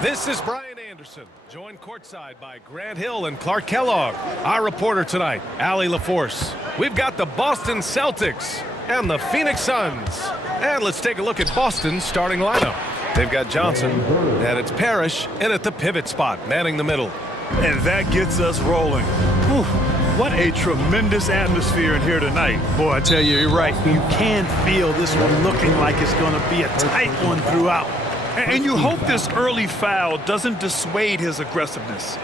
This is Brian Anderson, joined courtside by Grant Hill and Clark Kellogg. Our reporter tonight, Allie LaForce. We've got the Boston Celtics and the Phoenix Suns. And let's take a look at Boston's starting lineup. They've got Johnson, and it's Parrish in at the pivot spot, manning the middle. And that gets us rolling. Whew, what a tremendous atmosphere in here tonight. Boy, I tell you, you're right. You can feel this one looking like it's going to be a tight one throughout. And you hope this early foul doesn't dissuade his aggressiveness.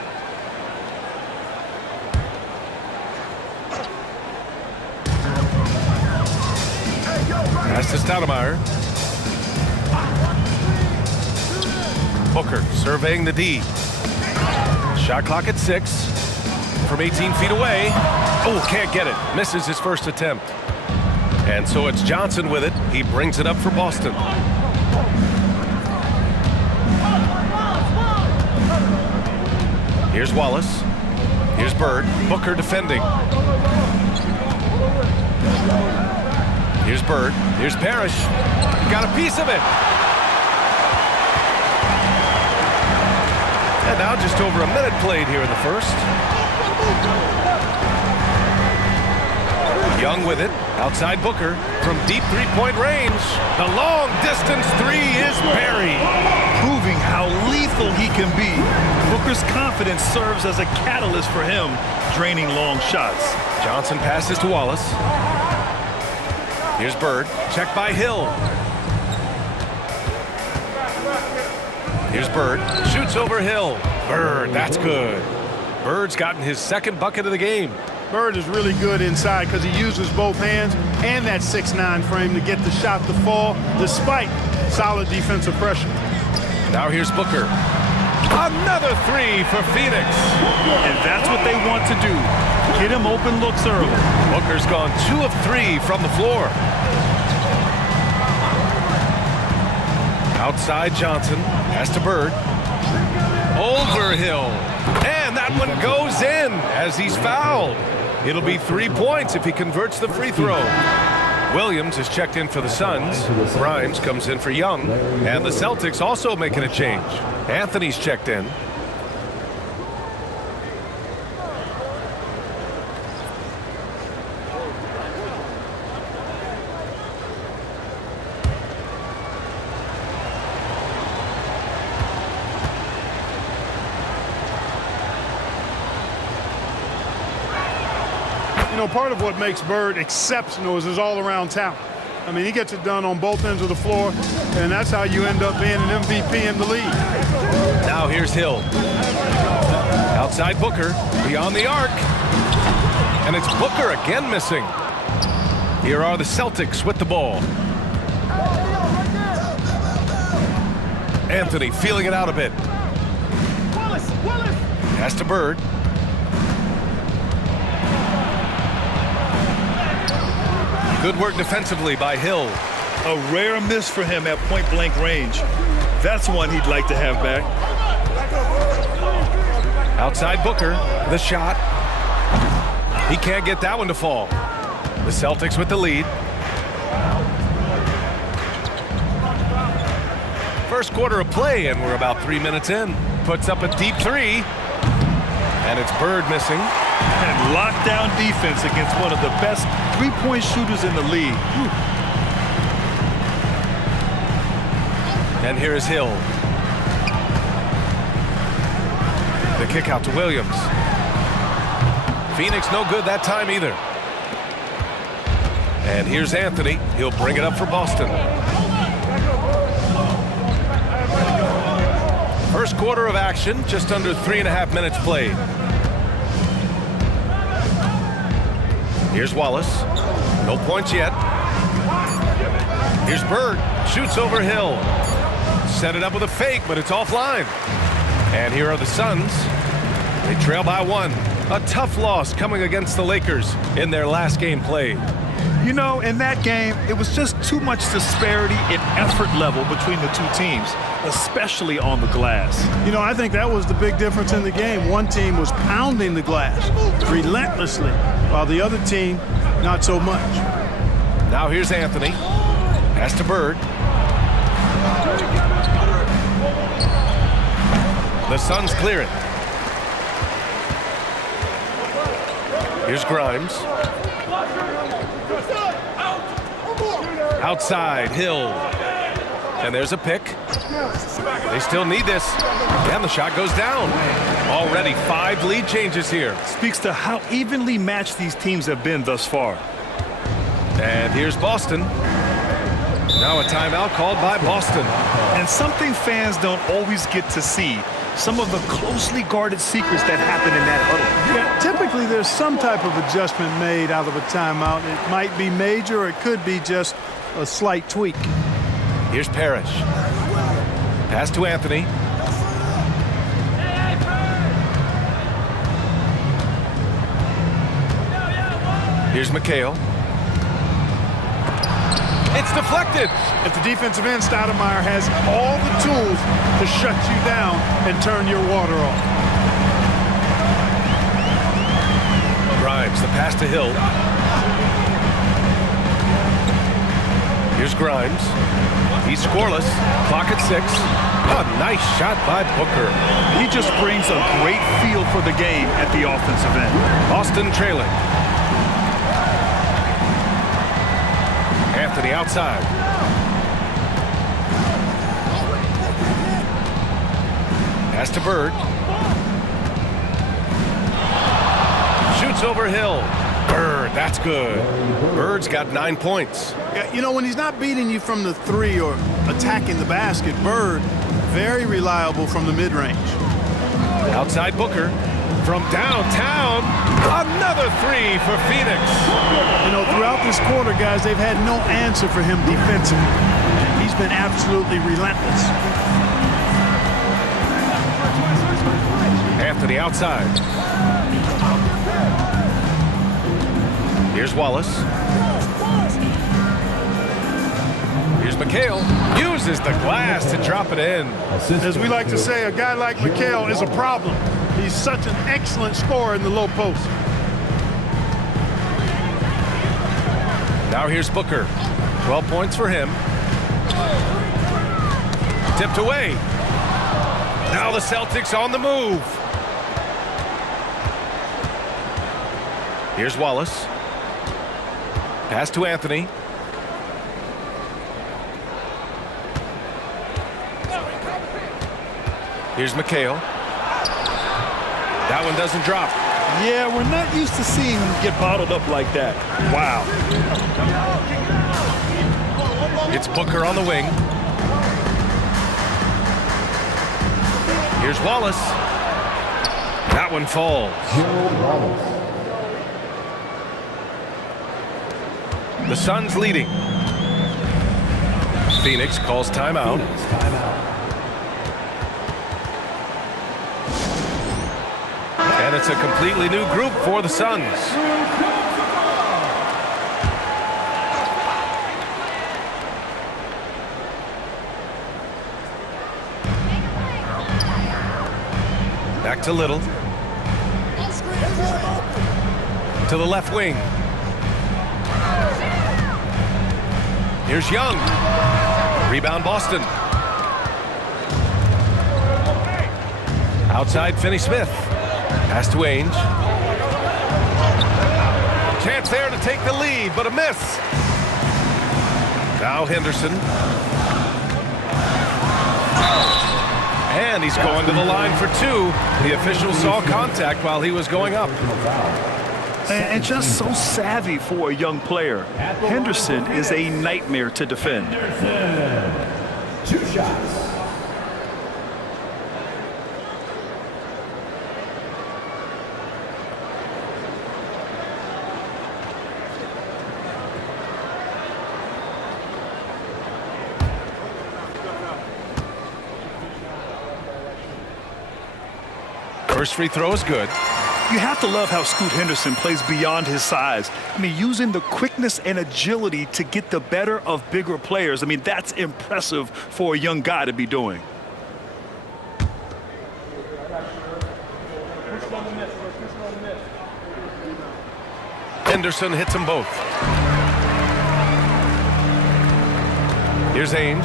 Pass to Stoudemire. Booker surveying the D. Shot clock at 6. From 18 feet away. Oh, can't get it. Misses his first attempt. And so it's Johnson with it. He brings it up for Boston. Here's Wallace. Here's Bird. Booker defending. Here's Bird. Here's Parrish. He got a piece of it. And now just over a minute played here in the first. Young with it. Outside Booker. From deep three-point range. The long-distance three is buried. Proving how lethal he can be. Booker's confidence serves as a catalyst for him, draining long shots. Johnson passes to Wallace. Here's Bird. Checked by Hill. Here's Bird. Shoots over Hill. Bird, that's good. Bird's gotten his second bucket of the game. Bird is really good inside because he uses both hands and that 6'9" frame to get the shot to fall despite solid defensive pressure. Now here's Booker. Another three for Phoenix. And that's what they want to do. Get him open looks early. Booker's gone 2 of 3 from the floor. Outside Johnson. Pass to Bird. Over Hill. And that one goes in as he's fouled. It'll be 3 points if he converts the free throw. Williams is checked in for the Suns. Grimes comes in for Young. And the Celtics also making a change. Anthony's checked in. You know, part of what makes Bird exceptional is his all-around talent. I mean, he gets it done on both ends of the floor, and that's how you end up being an MVP in the league. Now here's Hill. Outside Booker, beyond the arc. And it's Booker again missing. Here are the Celtics with the ball. Anthony feeling it out a bit. Pass to Bird. Good work defensively by Hill. A rare miss for him at point-blank range. That's one he'd like to have back. Outside Booker, the shot. He can't get that one to fall. The Celtics with the lead. First quarter of play, and we're about 3 minutes in. Puts up a deep three. And it's Bird missing. And lockdown defense against one of the best three-point shooters in the league. Whew. And here is Hill. The kick out to Williams. Phoenix no good that time either. And here's Anthony. He'll bring it up for Boston. First quarter of action, just under 3.5 minutes played. Here's Wallace. No points yet. Here's Bird. Shoots over Hill. Set it up with a fake, but it's offline. And here are the Suns. They trail by 1. A tough loss coming against the Lakers in their last game played. You know, in that game, it was just too much disparity in effort level between the two teams, especially on the glass. You know, I think that was the big difference in the game. One team was pounding the glass relentlessly, while the other team, not so much. Now here's Anthony. Pass to Bird. The Suns clear it. Here's Grimes. Outside, Hill. And there's a pick. They still need this. And the shot goes down. Already 5 lead changes here. Speaks to how evenly matched these teams have been thus far. And here's Boston. Now a timeout called by Boston. And something fans don't always get to see. Some of the closely guarded secrets that happen in that huddle. Yeah, typically there's some type of adjustment made out of a timeout. It might be major or it could be just a slight tweak. Here's Parrish. Pass to Anthony. Here's McHale. It's deflected. At the defensive end, Stoudemire has all the tools to shut you down and turn your water off. Grimes, the pass to Hill. Here's Grimes. He's scoreless. Clock at 6. A nice shot by Booker. He just brings a great feel for the game at the offensive end. Boston trailing. Anthony outside. Pass to Bird. Shoots over Hill. Bird, that's good. Bird's got 9 points. Yeah, you know, when he's not beating you from the 3 or attacking the basket, Bird, very reliable from the mid-range. Outside Booker. From downtown, another 3 for Phoenix. You know, throughout this quarter, guys, they've had no answer for him defensively. He's been absolutely relentless. Anthony outside. Here's Wallace. Here's McHale. Uses the glass to drop it in. As we like to say, a guy like McHale is a problem. He's such an excellent scorer in the low post. Now here's Booker. 12 points for him. Tipped away. Now the Celtics on the move. Here's Wallace. Pass to Anthony. Here's McHale. That one doesn't drop. Yeah, we're not used to seeing him get bottled up like that. Wow. It's Booker on the wing. Here's Wallace. That one falls. The Suns leading. Phoenix calls timeout. And it's a completely new group for the Suns. Back to Little. To the left wing. Here's Young. Rebound Boston. Outside Finney-Smith. Pass to Ainge. Chance there to take the lead, but a miss. Now Henderson. And he's going to the line for 2. The official saw contact while he was going up. And just so savvy for a young player. Henderson is a nightmare to defend. 2 shots. First free throw is good. You have to love how Scoot Henderson plays beyond his size. I mean, using the quickness and agility to get the better of bigger players. I mean, that's impressive for a young guy to be doing. Henderson hits them both. Here's Ainge.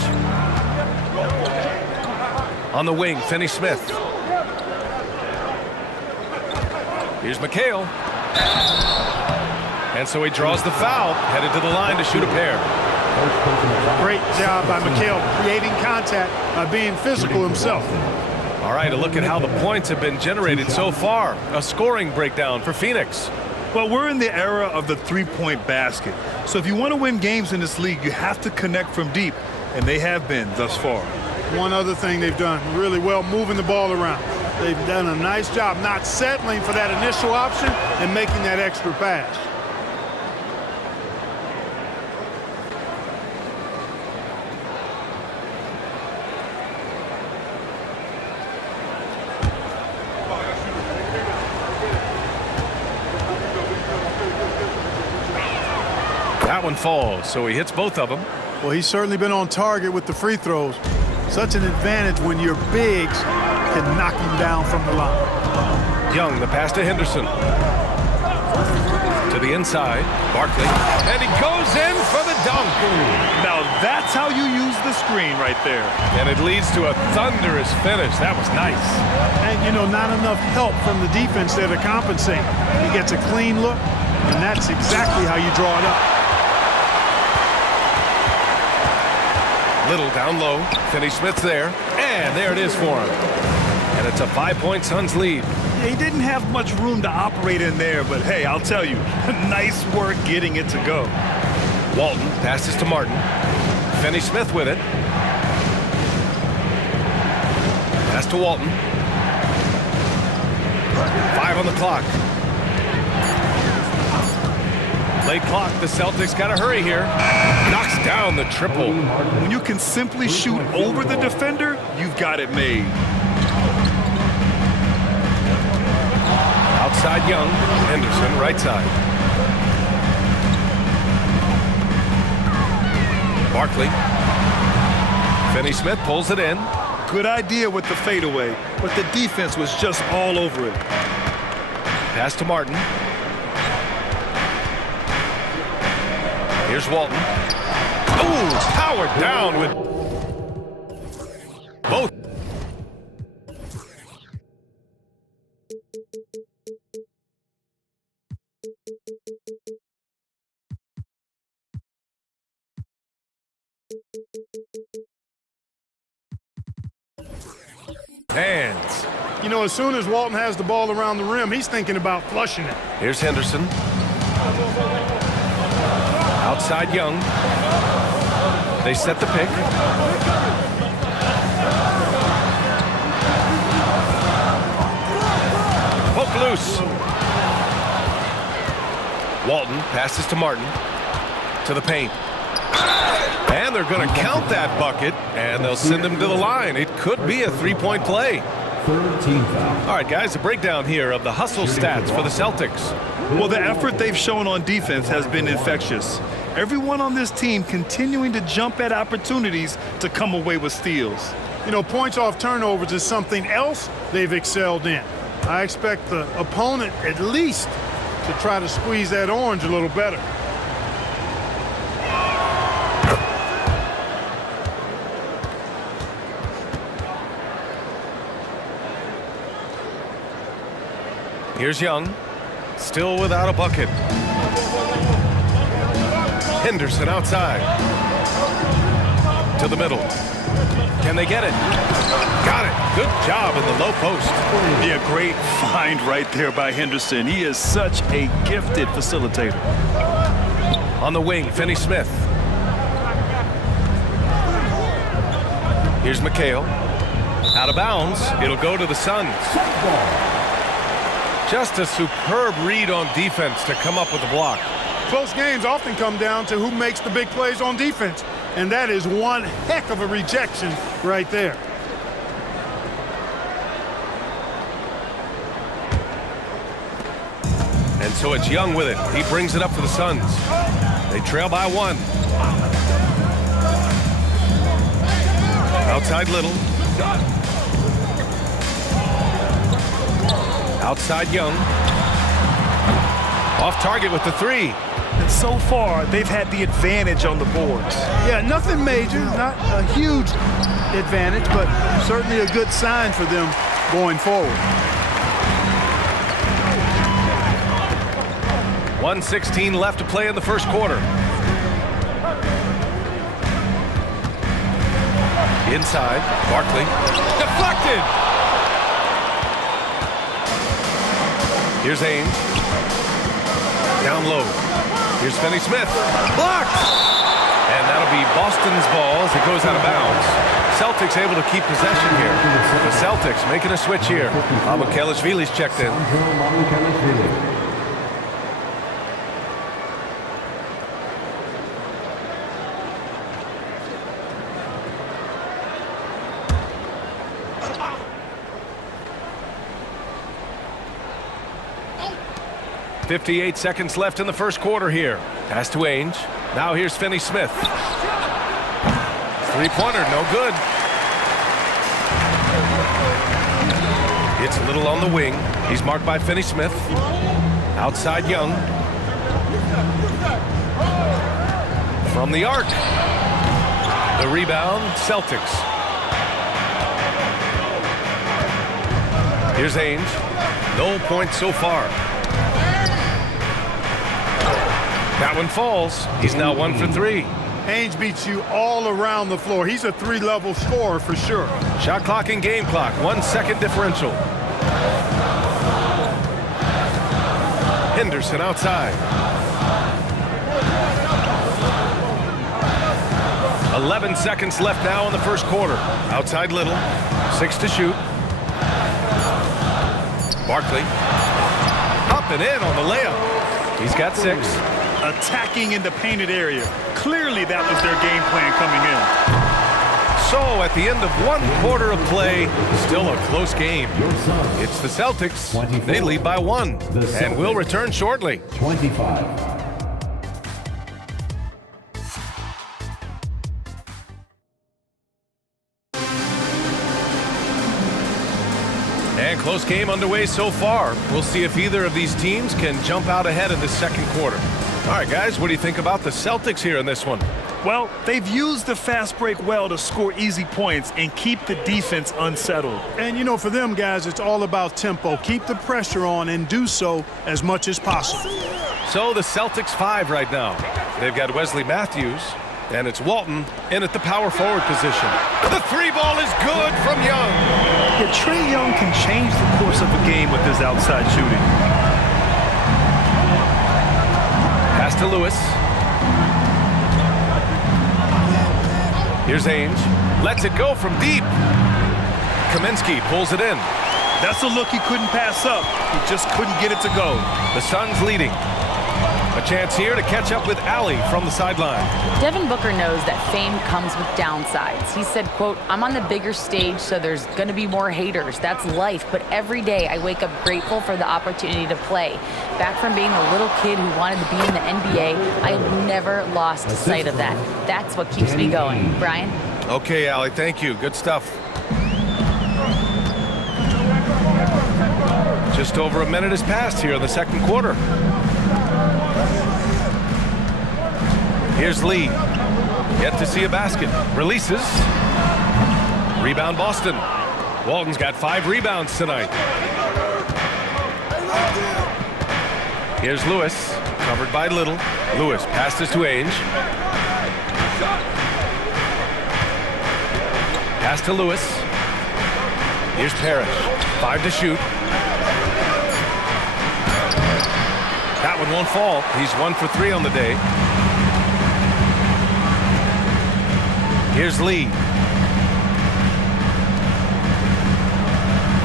On the wing, Finney-Smith. Here's McHale. And so he draws the foul, headed to the line to shoot a pair. Great job by McHale creating contact by being physical himself. All right, a look at how the points have been generated so far. A scoring breakdown for Phoenix. Well, we're in the era of the three-point basket. So if you want to win games in this league, you have to connect from deep, and they have been thus far. One other thing they've done really well, moving the ball around. They've done a nice job not settling for that initial option and making that extra pass. That one falls, so he hits both of them. Well, he's certainly been on target with the free throws. Such an advantage when your bigs can knock him down from the line. Young, the pass to Henderson. To the inside, Barkley. And he goes in for the dunk. Now that's how you use the screen right there. And it leads to a thunderous finish. That was nice. And, you know, not enough help from the defense there to compensate. He gets a clean look, and that's exactly how you draw it up. Little down low. Finney-Smith's there. And there it is for him. And it's a 5-point Suns lead. He didn't have much room to operate in there, but hey, I'll tell you, nice work getting it to go. Walton passes to Martin. Finney-Smith with it. Pass to Walton. 5 on the clock. Late clock. The Celtics got to hurry here. Knocks down the triple. When you can simply shoot over the defender, you've got it made. Outside Young. Henderson, right side. Barkley. Finney-Smith pulls it in. Good idea with the fadeaway, but the defense was just all over it. Pass to Martin. Here's Walton. Oh, powered down with both. Hands. You know, as soon as Walton has the ball around the rim, he's thinking about flushing it. Here's Henderson. Outside Young. They set the pick. Poke loose. Walton passes to Martin. To the paint. And they're going to count that bucket, and they'll send him to the line. It could be a three-point play. Third team foul. All right, guys, a breakdown here of the hustle stats for the Celtics. Well, the effort they've shown on defense has been infectious. Everyone on this team continuing to jump at opportunities to come away with steals. You know, points off turnovers is something else they've excelled in. I expect the opponent at least to try to squeeze that orange a little better. Here's Young, still without a bucket. Henderson outside. To the middle. Can they get it? Got it. Good job in the low post. Yeah, great find right there by Henderson. He is such a gifted facilitator. On the wing, Finney-Smith. Here's McHale. Out of bounds. It'll go to the Suns. Just a superb read on defense to come up with the block. Close games often come down to who makes the big plays on defense, and that is one heck of a rejection right there. And so it's Young with it. He brings it up for the Suns. They trail by 1. Outside Little. Outside Young. Off target with the 3. And so far, they've had the advantage on the boards. Yeah, nothing major, not a huge advantage, but certainly a good sign for them going forward. 1:16 left to play in the first quarter. Inside, Barkley. Deflected! Here's Ames. Down low. Here's Finney-Smith. Blocked! And that'll be Boston's ball as it goes out of bounds. Celtics able to keep possession here. The Celtics making a switch here. Kelishvili's checked in. 58 seconds left in the first quarter here. Pass to Ainge. Now here's Finney-Smith. Three-pointer, no good. It's a little on the wing. He's marked by Finney-Smith. Outside Young. From the arc. The rebound, Celtics. Here's Ainge. No points so far. That one falls. He's now 1 for 3. Ainge beats you all around the floor. He's a three-level scorer for sure. Shot clock and game clock. 1 second differential. Henderson outside. 11 seconds left now in the first quarter. Outside Little. 6 to shoot. Barkley. Up and in on the layup. He's got 6. Attacking in the painted area. Clearly that was their game plan coming in. So at the end of 1 quarter of play, still a close game. It's the Celtics. They lead by 1. And will return shortly. 25. And close game underway so far. We'll see if either of these teams can jump out ahead in the second quarter. All right, guys, what do you think about the Celtics here in this one? Well, they've used the fast break well to score easy points and keep the defense unsettled. And, you know, for them, guys, it's all about tempo. Keep the pressure on and do so as much as possible. So the Celtics 5 right now. They've got Wesley Matthews, and it's Walton in at the power forward position. The 3 ball is good from Young. Yeah, Trae Young can change the course of a game with his outside shooting. Pass to Lewis. Here's Ainge. Lets it go from deep. Kaminsky pulls it in. That's a look he couldn't pass up. He just couldn't get it to go. The Suns leading. A chance here to catch up with Allie from the sideline. Devin Booker knows that fame comes with downsides. He said, quote, "I'm on the bigger stage, so there's going to be more haters. That's life. But every day I wake up grateful for the opportunity to play. Back from being a little kid who wanted to be in the NBA, I have never lost sight of that. That's what keeps me going." Brian? Okay, Allie, thank you. Good stuff. Just over a minute has passed here in the second quarter. Here's Lee. Yet to see a basket. Releases. Rebound Boston. Walton's got 5 rebounds tonight. Here's Lewis. Covered by Little. Lewis passes to Ainge. Pass to Lewis. Here's Parrish. 5 to shoot. That one won't fall. He's 1 for 3 on the day. Here's Lee.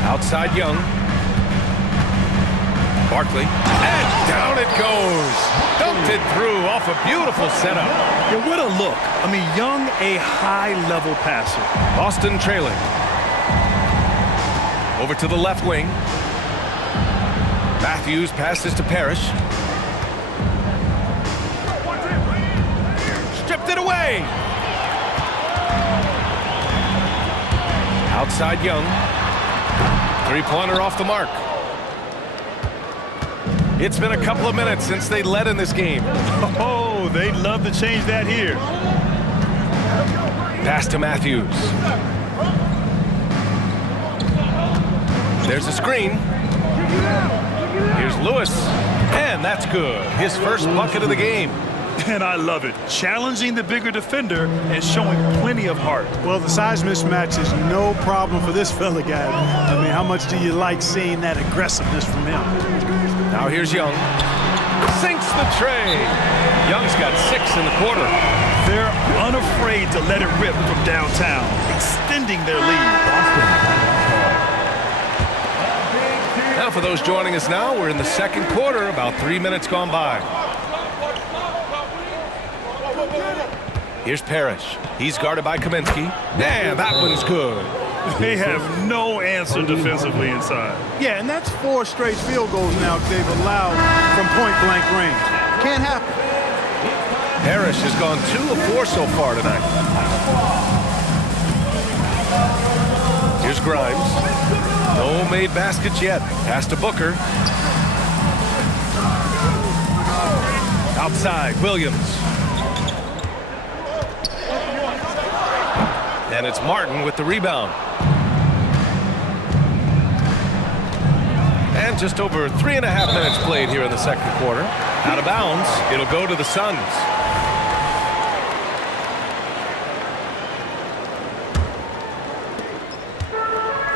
Outside Young. Barkley. And down it goes. Dumped it through off a beautiful setup. Yeah, what a look. I mean, Young, a high-level passer. Boston trailing. Over to the left wing. Matthews passes to Parrish. Stripped it away. Outside Young. 3-pointer off the mark. It's been a couple of minutes since they led in this game. Oh, they'd love to change that here. Pass to Matthews. There's a screen. Here's Lewis. And that's good. His first bucket of the game. And I love it. Challenging the bigger defender and showing plenty of heart. Well, the size mismatch is no problem for this fella, guy. I mean, how much do you like seeing that aggressiveness from him? Now here's Young. Sinks the tray. Young's got 6 in the quarter. They're unafraid to let it rip from downtown, extending their lead. Now for those joining us now, we're in the second quarter, about 3 minutes gone by. Here's Parrish. He's guarded by Kaminsky. And that one's good. They have no answer defensively inside. Yeah, and that's 4 straight field goals now they've allowed from point-blank range. Can't happen. Parrish has gone 2 of 4 so far tonight. Here's Grimes. No made baskets yet. Pass to Booker. Outside, Williams. And it's Martin with the rebound. And just over 3.5 minutes played here in the second quarter. Out of bounds, it'll go to the Suns.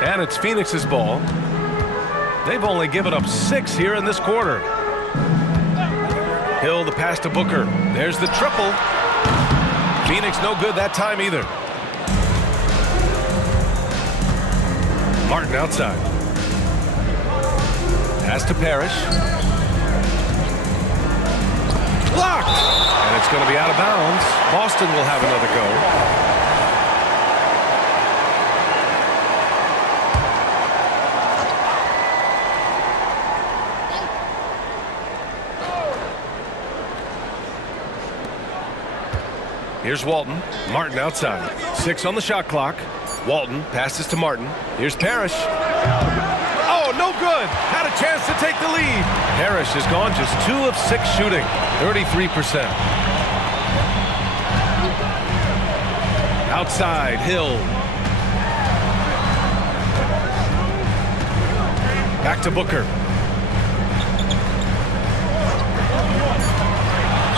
And it's Phoenix's ball. They've only given up 6 here in this quarter. Hill, the pass to Booker. There's the triple. Phoenix no good that time either. Martin outside. Pass to Parrish. Blocked! And it's going to be out of bounds. Boston will have another go. Here's Walton. Martin outside. 6 on the shot clock. Walton passes to Martin. Here's Parrish. Oh, no good. Had a chance to take the lead. Parrish has gone just 2 of 6 shooting. 33%. Outside, Hill. Back to Booker.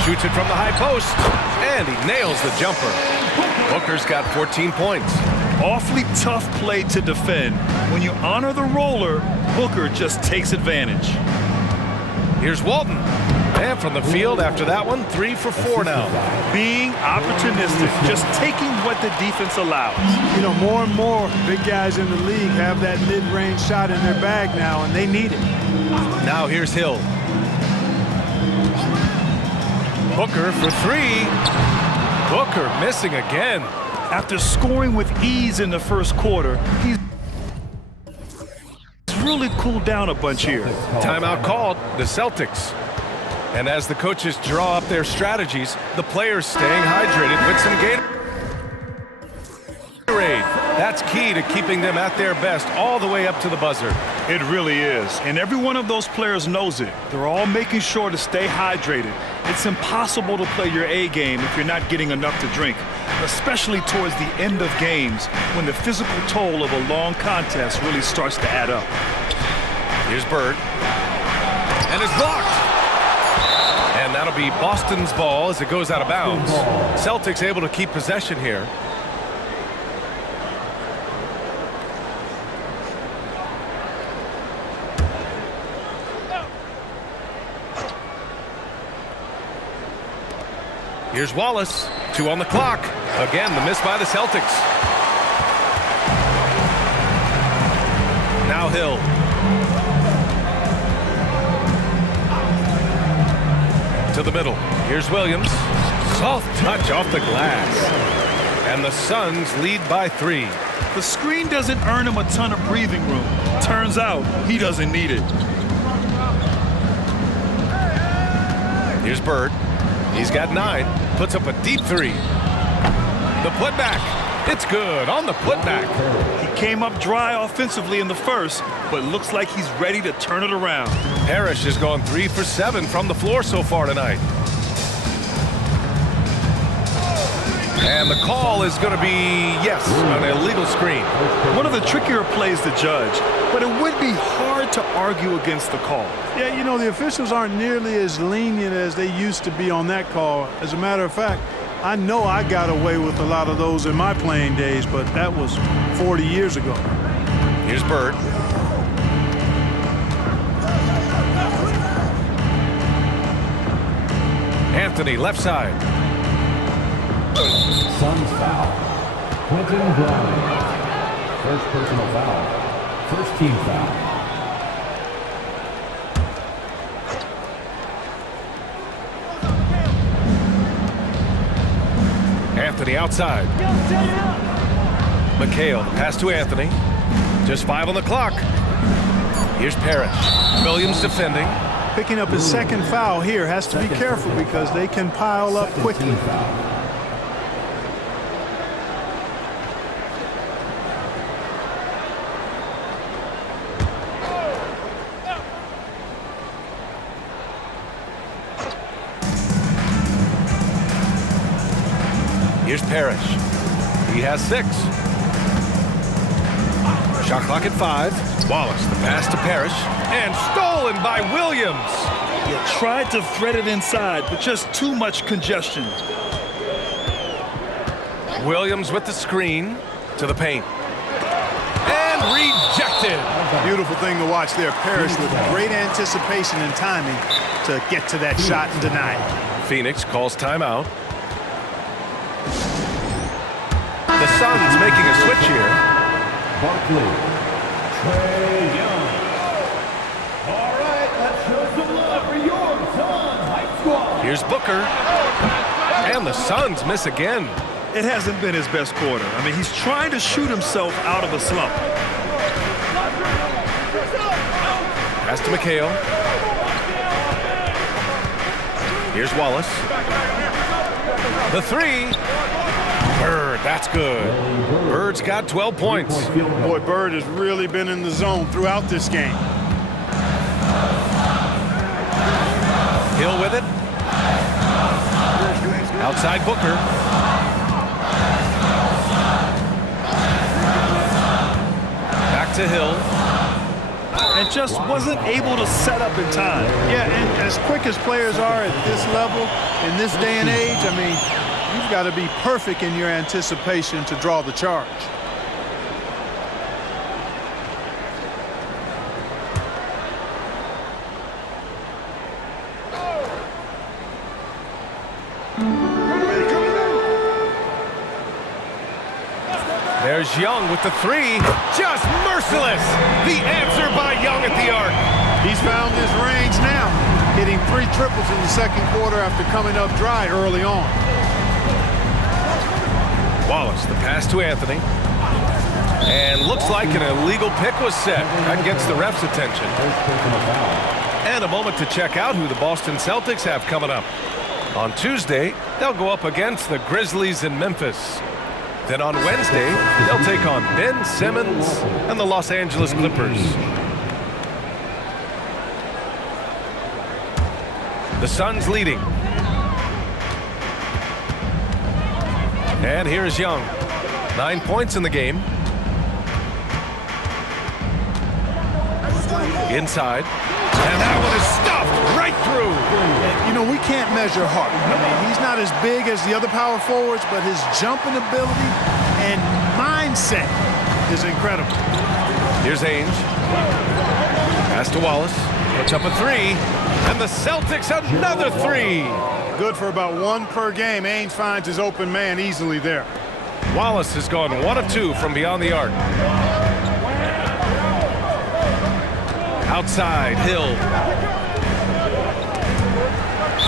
Shoots it from the high post. And he nails the jumper. Booker's got 14 points. Awfully tough play to defend. When you honor the roller, Booker just takes advantage. Here's Walton. And from the field after that one, 3 for 4 now. Being opportunistic, just taking what the defense allows. You know, more and more big guys in the league have that mid-range shot in their bag now, and they need it. Now here's Hill. Booker for 3. Booker missing again. After scoring with ease in the first quarter, he's really cooled down a bunch here. Timeout called, the Celtics. And as the coaches draw up their strategies, the players staying hydrated with some Gatorade. That's key to keeping them at their best all the way up to the buzzer. It really is. And every one of those players knows it. They're all making sure to stay hydrated. It's impossible to play your A game if you're not getting enough to drink, especially towards the end of games when the physical toll of a long contest really starts to add up. Here's Bird. And it's blocked. And that'll be Boston's ball as it goes out of bounds. Celtics able to keep possession here. Here's Wallace. 2 on the clock. Again, the miss by the Celtics. Now Hill. To the middle. Here's Williams. Soft touch off the glass. And the Suns lead by 3. The screen doesn't earn him a ton of breathing room. Turns out he doesn't need it. Here's Bird. He's got 9. Puts up a deep 3. The putback. It's good on the putback. He came up dry offensively in the first, but looks like he's ready to turn it around. Parrish has gone 3 for 7 from the floor so far tonight. And the call is going to be, yes, an illegal screen. One of the trickier plays to judge, but it would be hard to argue against the call. Yeah, you know, the officials aren't nearly as lenient as they used to be on that call. As a matter of fact, I know I got away with a lot of those in my playing days, but that was 40 years ago. Here's Bird. Anthony, left side. Suns foul. Quentin Brown. First personal foul. First team foul. Anthony outside. McHale, pass to Anthony. Just 5 on the clock. Here's Parrish. Williams defending. Picking up his second foul here, has to be careful because they can pile up quickly. Here's Parrish. He has 6. Shot clock at 5. Wallace, the pass to Parrish. And stolen by Williams. He tried to thread it inside, but just too much congestion. Williams with the screen to the paint. And rejected. Beautiful thing to watch there. Parrish with great anticipation and timing to get to that shot and deny it. Phoenix calls timeout. The Suns making a switch here. Barkley. Trae Young. All right, let's show some love for your Suns Hype Squad. Here's Booker. And the Suns miss again. It hasn't been his best quarter. I mean, he's trying to shoot himself out of a slump. Pass to McHale. Here's Wallace. The 3. Bird, that's good. Bird's got 12 points. Boy, Bird has really been in the zone throughout this game. Hill with it. Outside Booker. Back to Hill. And just wasn't able to set up in time. Yeah, and as quick as players are at this level, in this day and age, I mean, you've got to be perfect in your anticipation to draw the charge. There's Young with the 3. Just merciless. The answer by Young at the arc. He's found his range now, hitting 3 triples in the second quarter after coming up dry early on. Wallace, the pass to Anthony. And looks like an illegal pick was set. That gets the ref's attention. And a moment to check out who the Boston Celtics have coming up. On Tuesday, they'll go up against the Grizzlies in Memphis. Then on Wednesday, they'll take on Ben Simmons and the Los Angeles Clippers. The Suns leading. And here's Young. 9 points in the game. Inside. And that one is stuffed right through. You know, we can't measure heart. I mean, he's not as big as the other power forwards, but his jumping ability and mindset is incredible. Here's Ainge. Pass to Wallace. Puts up a 3. And the Celtics another 3. Good for about 1 per game. Ainge finds his open man easily there. Wallace has gone 1 of 2 from beyond the arc. Outside, Hill.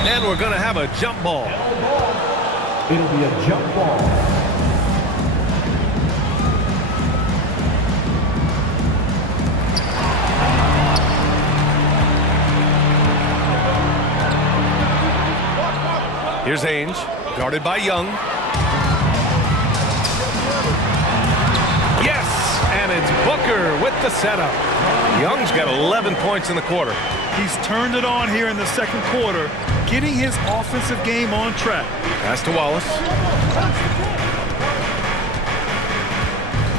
And we're going to have a jump ball. It'll be a jump ball. Here's Ainge, guarded by Young. Yes, and it's Booker with the setup. Young's got 11 points in the quarter. He's turned it on here in the second quarter. getting his offensive game on track. Pass to Wallace.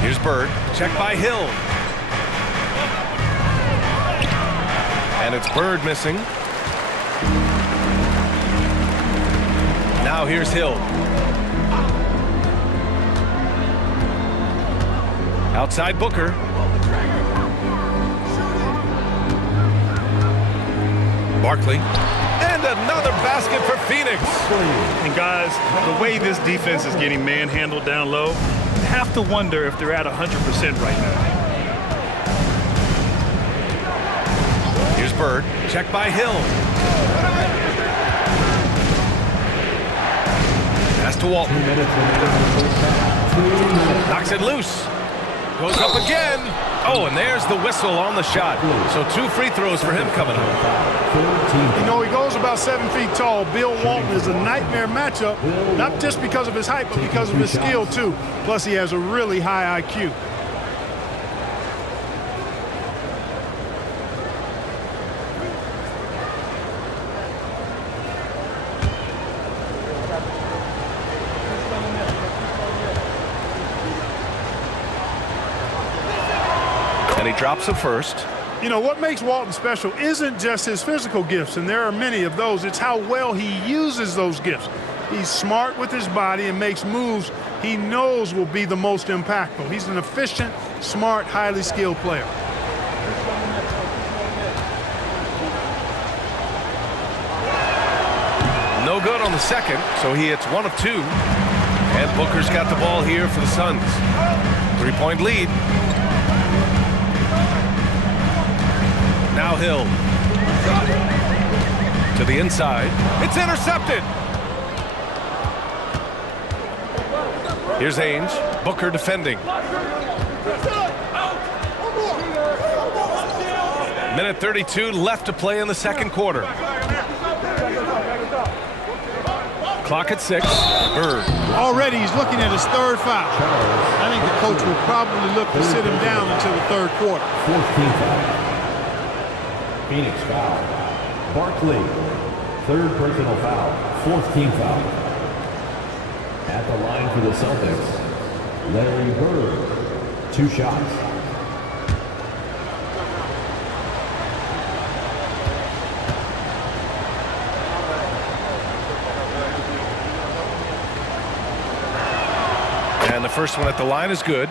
Here's Bird. Check by Hill. And it's Bird missing. Now here's Hill. Outside Booker. Barkley. And another basket for Phoenix. And guys, the way this defense is getting manhandled down low, you have to wonder if they're at 100% right now. Here's Bird. Check by Hill. Pass to Walton. Knocks it loose. Goes up again. Oh, and there's the whistle on the shot. So 2 free throws for him coming up. You know, he goes about 7 feet tall. Bill Walton is a nightmare matchup, not just because of his height, but because of his skill, too. Plus, he has a really high IQ. And he drops it first. You know, what makes Walton special isn't just his physical gifts, and there are many of those. It's how well he uses those gifts. He's smart with his body and makes moves he knows will be the most impactful. He's an efficient, smart, highly skilled player. No good on the second, so he hits 1 of 2. And Booker's got the ball here for the Suns. 3-point lead. Now Hill. To the inside. It's intercepted. Here's Ainge. Booker defending. Minute 32 left to play in the second quarter. Clock at 6. Bird. Already he's looking at his 3rd foul. I think the coach will probably look to sit him down until the 3rd quarter. 14th foul. Phoenix foul. Barkley, 3rd personal foul. 4th team foul. At the line for the Celtics, Larry Bird, 2 shots. And the first one at the line is good.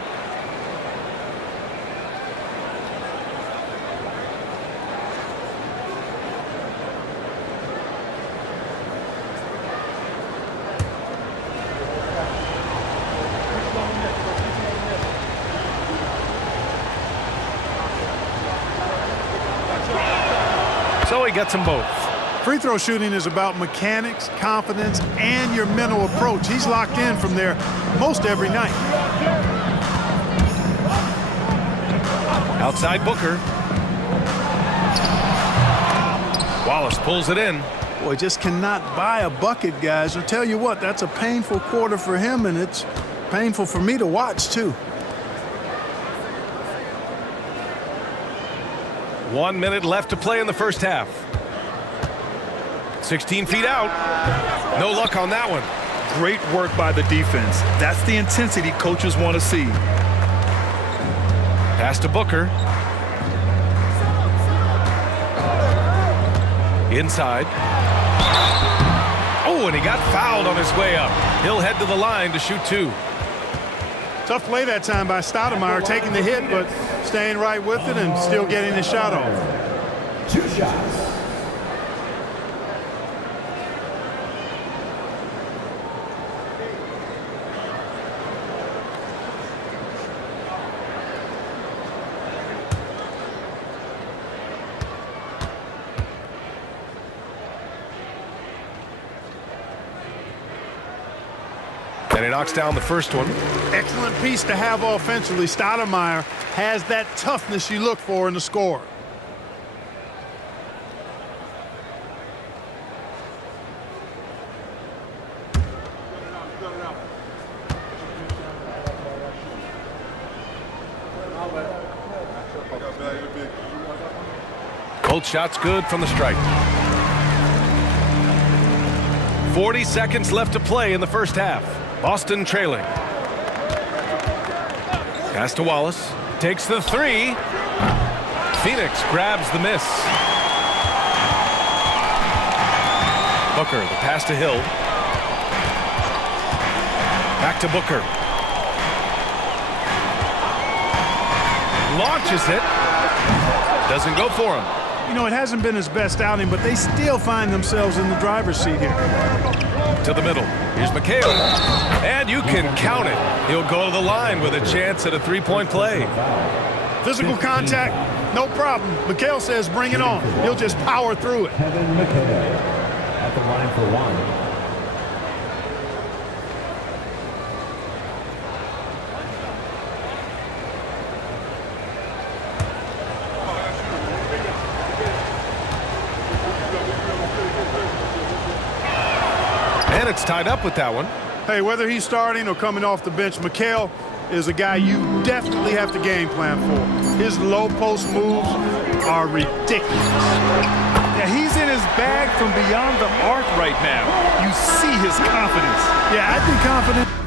So he gets them both. Free throw shooting is about mechanics, confidence, and your mental approach. He's locked in from there most every night. Outside Booker. Wallace pulls it in. Boy, just cannot buy a bucket, guys. I'll tell you what, that's a painful quarter for him, and it's painful for me to watch, too. 1 minute left to play in the first half. 16 feet out. No luck on that one. Great work by the defense. That's the intensity coaches want to see. Pass to Booker. Inside. Oh, and he got fouled on his way up. He'll head to the line to shoot 2. Tough play that time by Stoudemire, taking the hit, but staying right with it and still getting the shot off. 2 shots. And he knocks down the first one. Excellent piece to have offensively. Stoudemire has that toughness you look for in the score. Both shots good from the stripe. 40 seconds left to play in the first half. Boston trailing. Pass to Wallace. Takes the three. Phoenix grabs the miss. Booker, the pass to Hill. Back to Booker. Launches it. Doesn't go for him. You know, it hasn't been his best outing, but they still find themselves in the driver's seat here. To the middle. Here's McHale. And you can count it. He'll go to the line with a chance at a three-point play. Physical contact, no problem. McHale says bring it on. He'll just power through it. Kevin McHale at the line for one. And it's tied up with that one. Hey, whether he's starting or coming off the bench, McHale is a guy you definitely have to game plan for. His low post moves are ridiculous. Yeah, he's in his bag from beyond the arc right now. You see his confidence. Yeah, I'd be confident.